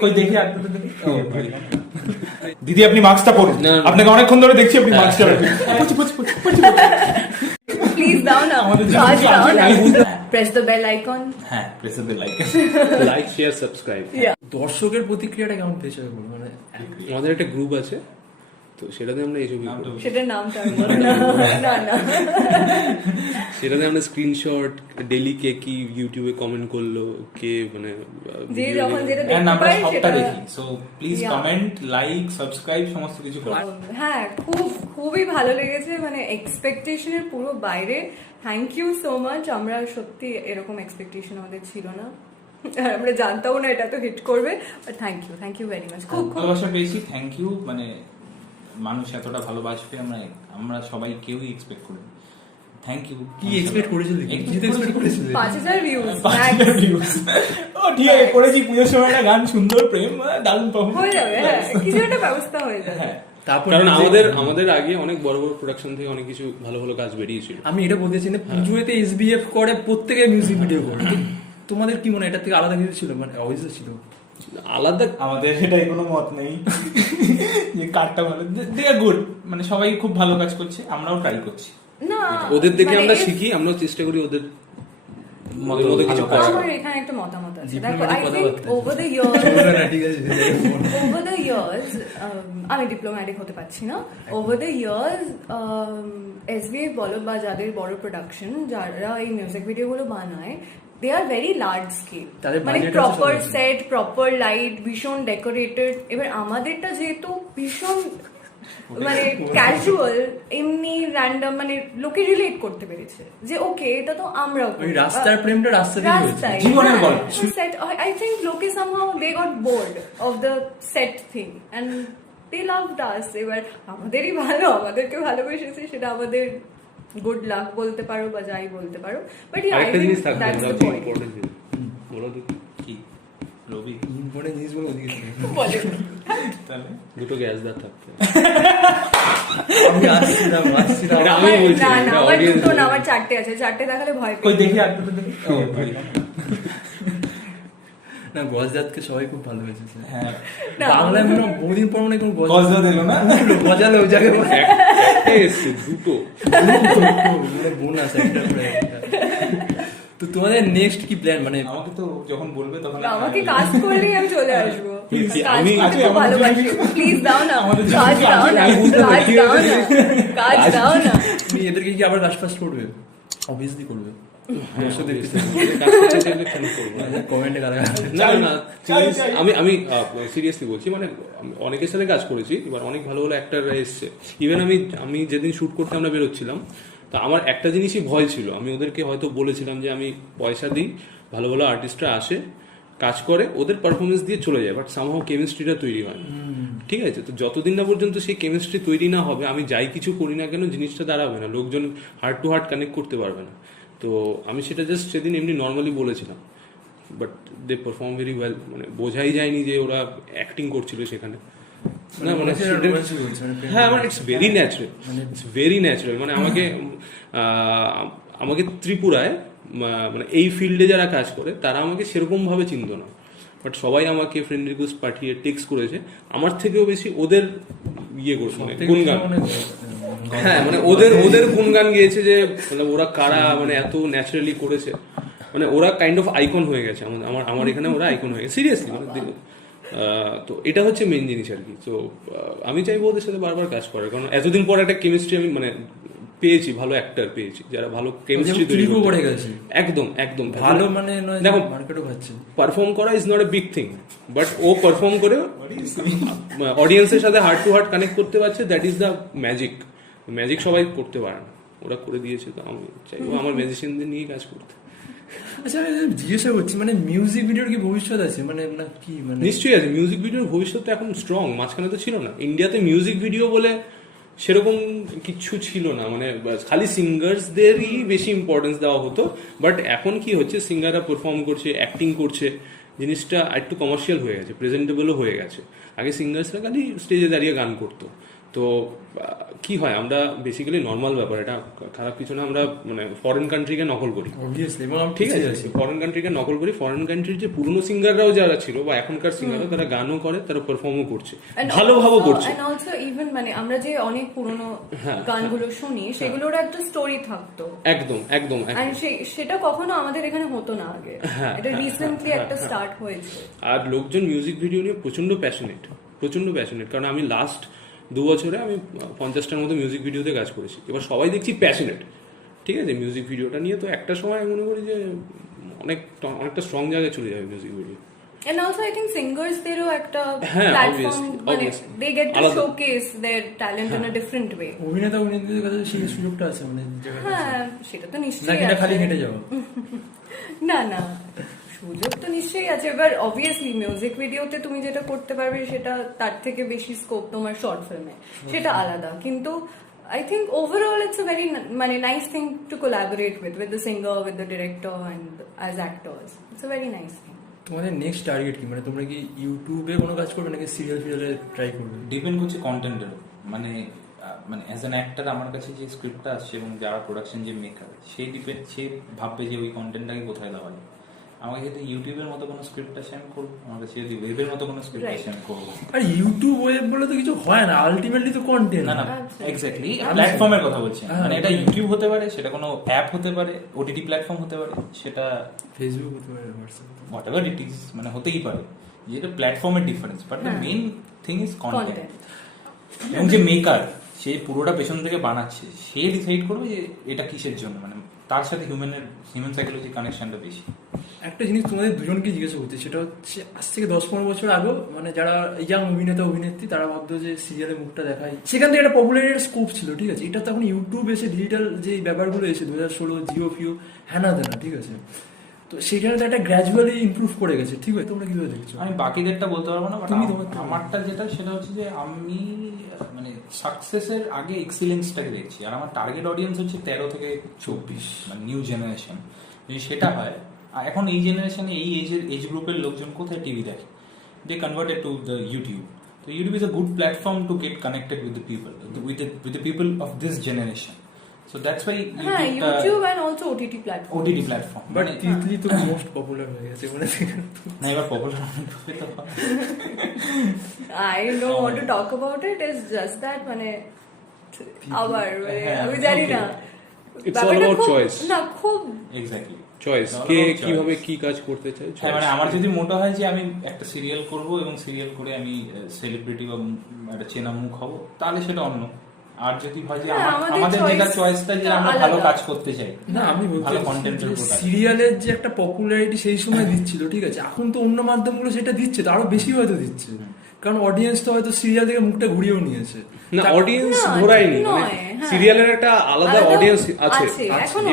कोई देखिए आपको तो दीदी अपनी मार्क्सটা পড়ুন আপনাকে অনেকক্ষণ ধরে দেখছি আপনি মার্কসটা প্লিজ দাও না কাজ দাও না প্রেস দ্য বেল আইকন হ্যাঁ press the like like share subscribe. দর্শকের প্রতিক্রিয়াটা কেমন পেয়েছে মানে আমাদের একটা গ্রুপ আছে, তো সেটাতে আমরা এইসব সেটার নামটা আমি বলবো না না না সেটাতে আমরা স্ক্রিনশট ডেলি কে কি ইউটিউবে কমেন্ট করলো, কে মানে যে যখন যেটা এন্ড দেখতে আমরা পাই সবটা সেটা দেখি, so please Yeah. Comment like subscribe সমস্ত কিছু করুন। হ্যাঁ খুবই ভালো লেগেছে, মানে এক্সপেকটেশনের পুরো বাইরে। Thank you so much. আমরা সত্যি এরকম এক্সপেকটেশন আমাদের ছিল না, আর আমরা জানতাম না এটা তো হিট করবে, but thank you very much. খুব ভালোবাসা পেয়েছি, থ্যাংক ইউ। মানে মানুষ এতটা ভালোবাসবে আমরা সবাই কেউই এক্সপেক্ট করিনি। Thank you. কি এক্সপেক্ট করেছিলে? কি এক্সপেক্ট করেছিলে? 5000 ভিউজ ও ঠিক আছে, করেছি পুজোর সময় একটা গান, সুন্দর প্রেম, দারুণ পাবো হয়ে যাবে। হ্যাঁ কিছু একটা ব্যবস্থা হয়ে যাবে। হ্যাঁ তারপর কারণ আমাদের আগে অনেক বড় বড় প্রোডাকশন থেকে অনেক কিছু ভালো ভালো কাজ বেরিয়েছিল। আমি এটা বলতে চাই না, পুজোতে এসবিএফ করে প্রত্যেকে মিউজিক ভিডিও করে, তোমাদের কি মনে হয় এটা থেকে আলাদা কিছু ছিল? মানে অবভিয়াসলি ছিল আলাদা, আমাদের এটাই কোনো মত নেই যে কারটা ভালো, দে আর গুড, মানে সবাই খুব ভালো কাজ করছে, আমরাও ট্রাই করছি। না ওদের দেখে মানে আমরা শিখি, আমরাও চেষ্টা করি ওদের মতো কিছু করার। আমার এখানে একটা মতামত আছে। দেখো Diplomatic আই থিংক কথাবার্তা। ওভার দ্য ইয়ার্স না, ঠিক আছে over the years, আমি ডিপ্লোম্যাটিক হতে পারছি না। ওভার দ্য ইয়ার্স এসবিএফ বলো বা যাদের বড় প্রোডাকশন, যারা এই মিউজিক ভিডিওগুলো বানায়, দে আর ভেরি লার্জ স্কেল, তাদের মানে budget আছে প্রপার সব আছে। সেট, প্রপার লাইট, ভীষণ ডেকোরেটেড। এবার আমাদেরটা যেহেতু ভীষণ মানে ক্যাজুয়াল, এমনি র্যান্ডম, মানে লোকে রিলেট করতে পেরেছে যে ওকে এটা তো আমরাও ওই রাস্তার প্রেমটা রাস্তা দিয়ে হয়েছে। রাস্তায় জীবনের গল্প। set I think লোকে somehow they got bored of the set thing and they loved us. এবার আমাদেরই ভালো, আমাদেরকে ভালোবেসেছে, সেটা আমাদের গুড লাক বলতে পারো বা যাই বলতে পারো, বাট I আরেকটা think জিনিস থাকবে, that's আমরা the হচ্ছে point. ইম্পর্টেন্ট জিনিস বলো দেখি কি রবি ইম্পর্টেন্ট জিনিসগুলো দিয়েছে। তাহলে দুটো গ্যাস দাঁত থাকতে। আমি আসছিলাম এটা আমি বলছি, না এটা আমার audience দুটো না, বলছে। আমার চারটে আছে, চারটে দেখালে ভয় কই পেয়ে দেখি আর দুটো দেখি। ও ভাই না, গজদাতকে সবাই খুব ভালোবেসেছে। হ্যাঁ না, বাংলায় মনে হয় বহুদিন পর মনে হয় কোনো গজদা দিল না? গজালো ওই জায়গায় একটা এসছে, দুটো। মানে বোনাস একটা করে একটা। তো তোমাদের নেক্সট কি প্ল্যান? মানে আমাকে তো যখন বলবে তখন আমাকে কাজ করলেই আমি চলে আসবো। কাজ আমি- করতে আচ্ছা, খুব আমাদের ভালোবাসি, প্লিজ দাও না আমাদের কাজ জন্য দাও না, আমি বুঝতে কাজ পারছি। দাও না, কাজ দাও না। তুমি এদেরকে কি আবার কাজ ফাজ করবে? অবভিয়াসলি করবে। অবশ্যই দেখতে কাজ করতে চাইলে কেন করবো না? কমেন্টে গালা না না চাই, serious- চাই। আমি সিরিয়াসলি বলছি, মানে আমি অনেকের সাথে কাজ করেছি, এবার অনেক ভালো ভালো অ্যাক্টাররা এসছে। ইভেন আমি যেদিন শুট করতে আমরা বেরোচ্ছিলাম, তা আমার একটা জিনিসই ভয় ছিল, আমি ওদেরকে হয়তো বলেছিলাম যে আমি পয়সা দিই, ভালো ভালো আর্টিস্টরা আসে, কাজ করে, ওদের পারফরমেন্স দিয়ে চলে যায়, বাট সামহাও কেমিস্ট্রিটা তৈরি হয় না। ঠিক আছে, তো যতদিন না পর্যন্ত সেই কেমিস্ট্রি তৈরি না হবে, আমি যাই কিছু করি না কেন জিনিসটা দাঁড়াবে না, লোকজন হার্ট টু হার্ট কানেক্ট করতে পারবে না। তো আমি সেটা জাস্ট সেদিন এমনি নর্মালি বলেছিলাম, but they perform very well, মানে বোঝাই যায়নি যে ওরা অ্যাক্টিং করছিল সেখানে। না মানে হ্যাঁ, মানে it's very natural, it's very natural. মানে আমাকে ত্রিপুরায় মানে এই ফিল্ডে যারা কাজ করে তারা আমাকে সেরকম ভাবে চিনতো না, বাট সবাই আমাকে ফ্রেন্ড রিকোয়েস্ট পাঠিয়ে টেক্সট করেছে। আমার থেকেও বেশি ওদের ইয়ে করেছে, মানে গুণগান। হ্যাঁ, মানে ওদের গুণগান গিয়েছে যে মানে ওরা কারা, মানে এত ন্যাচারালি করেছে, মানে ওরা কাইন্ড অফ আইকন হয়ে গেছে আমার এখানে, ওরা আইকন হয়ে গেছে সিরিয়াসলি। মানে তো এটা হচ্ছে মেইন জিনিস আর কি। তো আমি চাইবো ওদের সাথে বারবার কাজ করার, কারণ এতদিন পর একটা কেমিস্ট্রি আমি মানে পেয়েছি, ভালো অ্যাক্টর পেয়েছি যারা ভালো কেমিস্ট্রি তৈরি করে গেছে। একদম ভালো, মানে দেখো মার্কেটও খাচ্ছে। পারফর্ম করা is not a big thing, but ও পারফর্ম করে অডিয়েন্সের সাথে হার্ট টু হার্ট কানেক্ট করতে পারছে, দ্যাট ইজ দ্য ম্যাজিক সবাই করতে পারে না, ওরা করে দিয়েছে। তো আমি চাইবো আমার ম্যাজিশিয়ানদের নিয়ে কাজ করতে। আচ্ছা, আমি জিজ্ঞাসা করছি, মানে মিউজিক ভিডিওর কি ভবিষ্যৎ আছে? মানে না কি, মানে নিশ্চয়ই আছে, মিউজিক ভিডিওর ভবিষ্যৎ তো এখন স্ট্রং, মাঝখানে তো ছিল না। ইন্ডিয়াতে মিউজিক ভিডিও বলে সেরকম কিছু ছিল না, মানে খালি সিঙ্গার্সদেরই বেশি ইম্পর্টেন্স দেওয়া হতো। বাট এখন কি হচ্ছে, সিঙ্গাররা পারফর্ম করছে, অ্যাক্টিং করছে, জিনিসটা একটু কমার্শিয়াল হয়ে গেছে, প্রেজেন্টেবলও হয়ে গেছে। আগে সিঙ্গার্সরা খালি স্টেজে দাঁড়িয়ে গান করতো, তো কি হয়, আমরা বেসিক্যালি নর্মাল ব্যাপার, এটা খারাপ কিছু না, আমরা মানে ফরেন কান্ট্রিকে নকল করি, অবভিয়াসলি, এবং আমি ঠিক আছে, ফরেন কান্ট্রিকে নকল করি। ফরেন কান্ট্রির যে পুরনো সিঙ্গাররাও যারা ছিল বা এখনকার সিঙ্গাররা, তারা গানও করে, তারা পারফর্মও করছে, ভালোভাবে করছে। এন্ড অলসো ইভেন মানে আমরা যে অনেক পুরনো গানগুলো শুনি সেগুলোর একটা স্টোরি থাকতো, একদম একদম একদম। and সেটা কখনো আমাদের এখানে হতো না আগে, এটা রিসেন্টলি একটা স্টার্ট হয়েছে। আর লোকজন মিউজিক ভিডিও নিয়ে প্রচন্ড প্যাশনেট, কারণ আমি লাস্ট 2 বছরে আমি 50টার মতো মিউজিক ভিডিওতে কাজ করেছি। এবার সবাই দেখছি প্যাশনেট, ঠিক আছে, মিউজিক ভিডিওটা নিয়ে। তো একটা সময় আমি মনে করি যে অনেকটা স্ট্রং জায়গায় চলে যাবে music video. And also I think singers দেরও একটা হ্যাঁ, প্ল্যাটফর্ম, মানে obviously. they get to আলাদা। showcase their talent in a different way. অভিনেতাদের কাছে সেই সুযোগটা আছে, মানে জায়গাটা আছে। হ্যাঁ, সেটা তো নাকি নিশ্চয়ই এটা খালি আছে। হেঁটে যাওয়া? না সুযোগ তো নিশ্চয়ই আছে, এবার অবভিয়াসলি মিউজিক ভিডিওতে তুমি যেটা করতে পারবে সেটা তার থেকে বেশি স্কোপ তোমার শর্ট ফিল্মে, সেটা আলাদা। কিন্তু I think overall it's a very মানে nice thing to collaborate with the singer, with the director and as actors. It's a very nice thing. তোমাদের নেক্সট টার্গেট কি? মানে তোমরা কি ইউটিউবে কোনো কাজ করবে নাকি সিরিয়াল ফিরিয়ালে ট্রাই করবে? ডিপেন্ড করছে কন্টেন্টের, মানে অ্যাজ অ্যান অ্যাক্টর আমার কাছে যে স্ক্রিপ্টটা আসছে এবং যারা প্রোডাকশন যে মেকার, সে ভাববে যে ওই কন্টেন্টটাকে কোথায় দেওয়া যায়। আমাকে যদি ইউটিউবের মতো কোনো স্ক্রিপ্ট আসে আমি করবো, আমার কাছে যদি ওয়েবের মতো কোনো স্ক্রিপ্ট আসে আমি করবো। আর ইউটিউব ওয়েব বলে তো কিছু হয় না, আলটিমেটলি তো কন্টেন্ট। না এক্স্যাক্টলি প্ল্যাটফর্মের কথা বলছি, মানে এটা ইউটিউব হতে পারে, সেটা কোনো অ্যাপ হতে পারে, ওটিটি প্ল্যাটফর্ম হতে পারে, সেটা ফেসবুক হতে পারে, WhatsApp, what ever it is, মানে হতেই পারে, যেটা প্ল্যাটফর্মের difference. But the main thing is content. এবং যে মেকার, সে পুরোটা পেছন থেকে বানাচ্ছে, সে ডিসাইড করবে যে এটা কিসের জন্য, মানে তার সাথে হিউম্যান সাইকোলজি কানেকশনটা বেশি। একটা জিনিস তোমাদের দুজনকে জিজ্ঞাসা করতে, সেটা হচ্ছে আজ থেকে 10-15 বছর আগেও মানে যারা ইয়াং অভিনেতা অভিনেত্রী তারা ভাবতো যে সিরিয়ালে মুখটা দেখায়, সেখান থেকে একটা পপুলারিটির স্কোপ ছিল, ঠিক আছে। এটা তখন ইউটিউব এসে ডিজিটাল যে ব্যাপারগুলো এসে 2016 জিও ফিও হ্যানা দেনা, ঠিক আছে, তো সেখানে তো একটা গ্র্যাজুয়ালি ইমপ্রুভ করে গেছে, ঠিক আছে। তোমরা কিভাবে দেখছো? আমি বাকিদেরটা বলতে পারবো না, তুমি আমারটা যেটা সেটা হচ্ছে যে আমি মানে সাকসেসের আগে এক্সিলেন্সটাকে দেখছি, আর আমার টার্গেট অডিয়েন্স হচ্ছে 13 থেকে 24, মানে নিউ জেনারেশন। যদি সেটা হয়, এখন এই জেনারেশনে এই এজ গ্রুপের লোকজন কোথায় টিভি দেখে, দে কনভার্টেড টু দ্য ইউটিউব। তো YouTube is a good platform to get connected with the people, with the people of this generation. So that's why YouTube and also OTT platform. But Titli তো most popular হয়ে গেছে, মানে না এবার popular I don't want to talk about it. It's just that মানে আবার আমি জানি না, It's all about choice. না খুব এক্স্যাক্টলি চয়েস, কে কিভাবে কি কাজ করতে চায়। হ্যাঁ, মানে আমার যদি মোটো হয় যে আমি একটা সিরিয়াল করব এবং সিরিয়াল করে আমি সেলিব্রিটি বা একটা চেনা মুখ হব, তাহলে সেটা অন্য। আর যদি হয় যে আমাদের যেটা চয়েসটা যে আমরা ভালো কাজ করতে চাই, না আমি ভালো কন্টেন্টের উপর সিরিয়ালের যে একটা পপুলারিটি সেই সময় দিচ্ছিল, ঠিক আছে, এখন তো অন্য মাধ্যমগুলো সেটা দিচ্ছে, তো আরো বেশি হয়তো দিচ্ছে, কারণ অডিয়েন্স তো হয়তো সিরিয়াল থেকে মুখটা ঘুরিয়েও নিয়েছে। না অডিয়েন্স ঘোরায়নি, মানে সিরিয়ালের একটা আলাদা অডিয়েন্স আছে।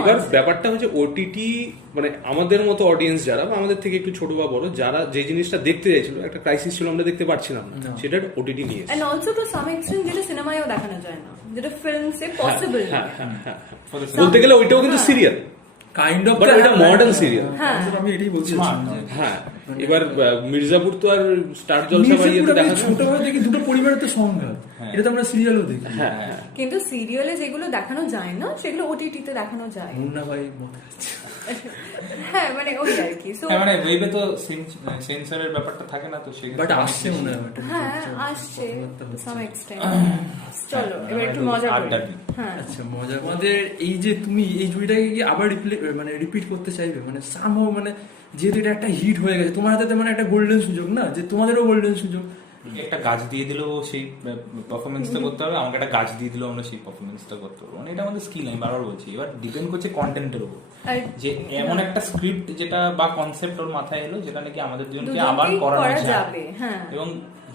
এবার ব্যাপারটা হচ্ছে ওটিটি, মানে আমাদের মতো অডিয়েন্স যারা বা আমাদের থেকে একটু ছোট বা বড়, যারা যে জিনিসটা দেখতে চাইছিল, একটা ক্রাইসিস ছিল, আমরা দেখতে পারছিলাম না, সেটা ওটিটি নিয়ে এসেছে। and also to some extent যেটা সিনেমায়ও দেখানো যায় না, যেটা ফিল্মসে পসিবল। বলতে গেলে ওইটাও কিন্তু সিরিয়াল কাইন্ড অফ, বাট ওটা মডার্ন সিরিয়াল। আমি এটাই বলছিলাম। হ্যাঁ, এবার মির্জাপুর তো আর স্টার জলসা বাড়িতে দেখা যায়, ছোটবেলা থেকে দুটো পরিবারের তো সংঘাত, এটা তো আমরা সিরিয়ালও দেখি। হ্যাঁ, কিন্তু সিরিয়ালে যেগুলো দেখানো যায় না সেগুলো ওটিটিতে দেখানো যায়। মুন্না ভাই হ্যাঁ, মানে ওই আর কি। সো মানে ওয়েবে তো সেন্সরের ব্যাপারটা থাকে না, তো সেটা বাট আসছে মনে হয়। হ্যাঁ আসছে সাম এক্সটেন্ট। চলো এবার একটু মজা করি। হ্যাঁ আচ্ছা, মজা। আমাদের এই যে তুমি এই জুড়িটাকে কি আবার মানে রিপিট করতে চাইবে, মানে সামহাও, মানে যেহেতু এটা একটা হিট হয়ে গেছে তোমার হাতে, মানে একটা গোল্ডেন সুযোগ না, যে তোমাদেরও গোল্ডেন সুযোগ। একটা গাছ দিয়ে দিলেও সেই পারফরমেন্সটা করতে হবে, আমাকে একটা গাছ দিয়ে দিলেও আমরা সেই পারফরমেন্সটা করতে পারবো, মানে এটা আমাদের স্কিল। আমি বারবার বলছি, এবার ডিপেন্ড করছে কন্টেন্টের উপর, যে এমন একটা স্ক্রিপ্ট যেটা বা কনসেপ্ট ওর মাথায় এলো যেটা নাকি আমাদের জনকে আবার করা যাবে, এবং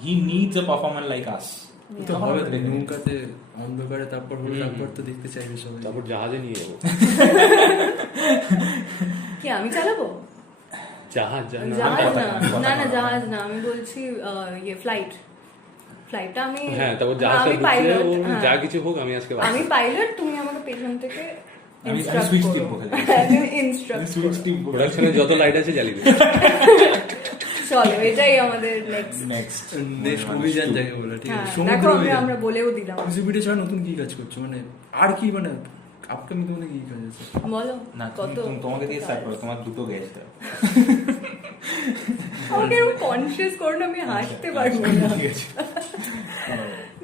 হি নিডস আ পারফর্মার লাইক আস। তো হবে তো নৌকাতে অন্ধকারে, তারপর তো দেখতে চাইবে সবাই, তারপর জাহাজে নিয়ে যাবো। কি আমি চালাবো? জাহাজ না জাহাজ না, আমি বলছি ইয়ে ফ্লাইটটা আমি। হ্যাঁ, তারপর জাহাজ যা কিছু হোক, আমি আজকে আমি পাইলট, তুমি আমাকে পেছন থেকে প্রোডাকশনে যত লাইট আছে জ্বালিয়ে দেবে। চলো এটাই আমাদের নেক্সট। নেক্সট নেক্সট অভিযান যাকে বলে, ঠিক হ্যাঁ আছে, দেখো সমুদ্র অভিযান। আমরা বলেও দিলাম। মিউজিক ভিডিও ছাড়া নতুন কি কাজ করছো, মানে আর কি, মানে আপকামিং তোমাদের কি কাজ আছে? বলো না কত তোমাকে দিয়ে স্টার্ট করো, তোমার দুটো গেছে। আমাকে এরকম কনসিয়াস করো না, আমি হাসতে পারবো না। ঠিক আছে।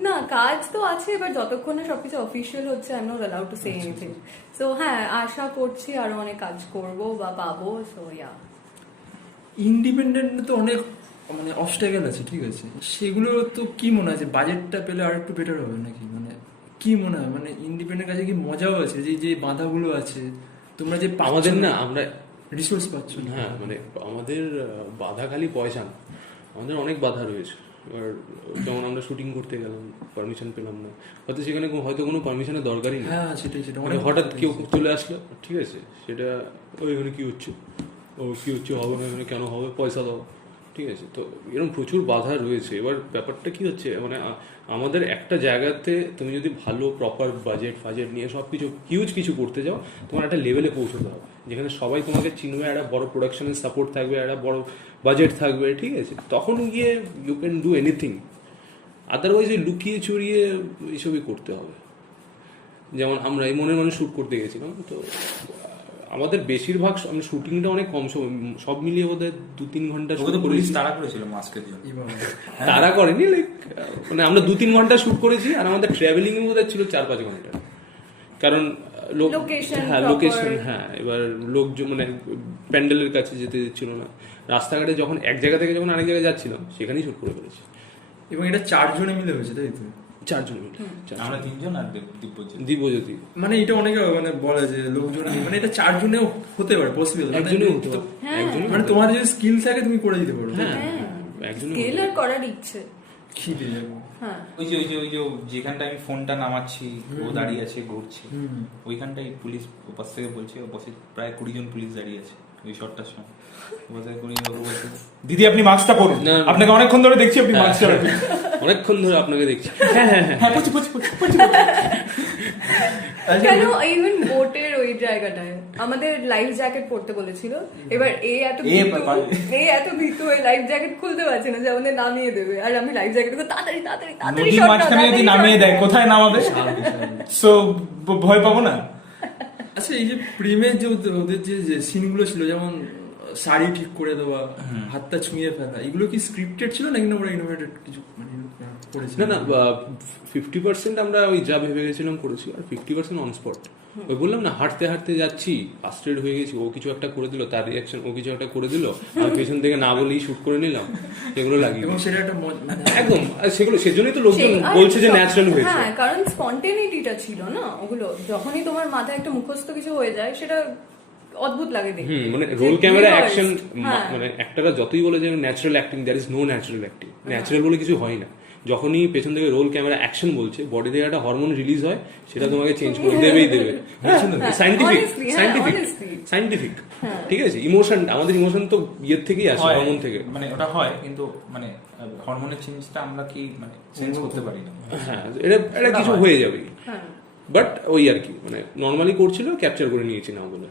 না কাজ তো আছে, এবার যতক্ষণ না সবকিছু অফিসিয়াল হচ্ছে I am not allowed to say anything. So হ্যাঁ আশা করছি আরো অনেক কাজ করব বা পাবো। সো ইয়া ইন্ডিপেন্ডেন্ট তো অনেক মানে অবস্ট্যাকেল আছে, ঠিক আছে, সেগুলো তো কি মনে হয় যে বাজেটটা পেলে আর একটু বেটার হবে নাকি, মানে কি মনে হয়, মানে ইন্ডিপেন্ডেন্ট কাজে কি মজাও আছে, যে যে বাধাগুলো আছে তোমরা যে আমাদের না, আমরা রিসোর্স পাচ্ছ না? হ্যাঁ মানে আমাদের বাধা খালি পয়সা না, আমাদের অনেক বাধা রয়েছে। এবার যেমন আমরা শুটিং করতে গেলাম, পারমিশন পেলাম না, হয়তো সেখানে হয়তো কোনো পারমিশনের দরকারই নেই। হ্যাঁ সেটাই, সেটা মানে হঠাৎ কেউ চলে আসলো, ঠিক আছে, সেটা ওইখানে কি হচ্ছে, ও কি হচ্ছে, হবে না এখানে, কেন হবে, পয়সা দাও, ঠিক আছে। তো এরকম প্রচুর বাধা রয়েছে। এবার ব্যাপারটা কি হচ্ছে, মানে আমাদের একটা জায়গাতে তুমি যদি ভালো প্রপার বাজেট নিয়ে সব কিছু হিউজ কিছু করতে যাও, তোমার একটা লেভেলে পৌঁছতে হবে যেখানে সবাই তোমাকে চিনবে, একটা বড় প্রোডাকশনের সাপোর্ট থাকবে, একটা বড় বাজেট থাকবে, ঠিক আছে, তখন গিয়ে you can do anything. Otherwise লুকিয়ে চুরিয়ে এইসবই করতে হবে। যেমন আমরা এই মনের মানুষ শ্যুট করতে গেছিলাম, তো আমাদের বেশিরভাগ শুটিংটা অনেক কম সময়, সব মিলিয়ে বোধহয় 2-3 ঘন্টা ওকে শুট তো পুলিশ করেছি। তাড়া করেছিল মাস্কের জন্য। তারা করেনি, লাইক মানে আমরা 2-3 ঘন্টা শুট করেছি, আর আমাদের ট্রাভেলিং এ বোধহয় ছিল 4-5 ঘন্টা। কারণ Location, হ্যাঁ proper. লোকেশন, হ্যাঁ এবার লোকজন মানে প্যান্ডেলের কাছে যেতে দিচ্ছিল না, রাস্তাঘাটে যখন এক জায়গা থেকে যখন আরেক জায়গায় যাচ্ছিলাম সেখানেই শুট করে ফেলেছি। এবং এটা 4 জনে মিলে হয়েছে, তাই তো? 4 জন মিলে, আমরা 3 জন আর দিব্যজ্যোতি। দিব্যজ্যোতি। মানে এটা অনেকে মানে বলে যে লোকজন নেই, মানে এটা 4 জনেও হতে পারে, পসিবল, একজনই হতে পারে, হ্যাঁ। একজনই মানে হতে তোমার যদি স্কিল থাকে তুমি করে দিতে পারো। হ্যাঁ, হ্যাঁ একজনই স্কেল হতে আর করার ইচ্ছে। খিদে যাবো। হ্যাঁ ওই যে যেখানটা আমি ফোনটা নামাচ্ছি, ও দাঁড়িয়ে আছে ঘুরছে, হুম। ওইখানটাই পুলিশ ওপাশ থেকে বলছে, ওপাশে প্রায় 20 জন পুলিশ দাঁড়িয়ে আছে ওই শটটার সময়। ওপাশ থেকে 20 জন বলছে, দিদি আপনি মাস্কটা পরুন, না, না। আপনাকে অনেকক্ষণ ধরে দেখছি আপনি মাস্ক পরুন। অনেকক্ষণ ধরে আপনাকে দেখছি। হ্যাঁ হ্যাঁ হ্যাঁ হ্যাঁ পড়ছি। কেন ইভেন বোটের ওই জায়গাটায় আমাদের লাইফ জ্যাকেট পরতে বলেছিল। এবার এত ভীতু হয়ে লাইফ জ্যাকেট খুলতে পারছে না যে আমাদের নামিয়ে দেবে, আর আমি লাইফ জ্যাকেট তাড়াতাড়ি তাড়াতাড়ি তাড়াতাড়ি নদীর shot নাও, মাঝখানে যদি তাড়াতাড়ি নামিয়ে shot দেয় নাও। কোথায় নামাবে? সো ভয় পাবো না। আচ্ছা এই যে প্রেমের যে ওদের যে সিনগুলো ছিল, যেমন শাড়ি ঠিক করে দেওয়া, হাতটা ছুঁয়ে ফেলা, এগুলো কি স্ক্রিপ্টেড ছিল নাকি না ওরা ইনোভেটেড কিছু মানে করেছিল? না না 50% আমরা ওই যা ভেবে গেছিলাম করেছি, আর 50% অন স্পট। ওই বললাম না, হাঁটতে হাঁটতে যাচ্ছি, ফার্স্ট্রেড হয়ে গেছি, ও কিছু একটা করে দিল, তার রিয়াকশন, ও কিছু একটা করে দিল, আমি পেছন থেকে না বলেই শুট করে নিলাম, এগুলো লাগিয়ে এবং সেটা একটা মানে একদম, আর সেগুলো সেজন্যই তো লোকজন সেই- আর বলছে যে সব- ন্যাচারাল হয়েছে। হ্যাঁ কারণ স্পন্টেনিটিটা ছিল না ওগুলো। যখনই তোমার মাথায় একটা মুখস্থ কিছু হয়ে যায় সেটা অদ্ভুত লাগে দেখতে। মানে যে রোল ক্যামেরা rehearsed, অ্যাকশন, হ্যাঁ। মানে একটারা যতই বলে যে natural acting, there is no natural acting, natural বলে কিছু হয় না। যখনই পেছন থেকে রোল ক্যামেরা অ্যাকশন বলছে, বডি থেকে একটা হরমোন রিলিজ হয়, সেটা তোমাকে চেঞ্জ করে দেবেই দেবে। সাইন্টিফিক honestly, হ্যাঁ, সাইন্টিফিক honestly. সাইন্টিফিক, ঠিক আছে। ইমোশন, আমাদের ইমোশন তো ইয়ের থেকেই আসে, হয়, হরমোন থেকে। মানে ওটা হয়, কিন্তু মানে হরমোনের চেঞ্জটা আমরা কি মানে সেন্স করতে পারি না। হ্যাঁ এটা কিছু হয়। হয়ে যাবে, হ্যাঁ বাট ওই আর কি, মানে নর্মালি করছিল, ক্যাপচার করে নিয়েছি না বলে।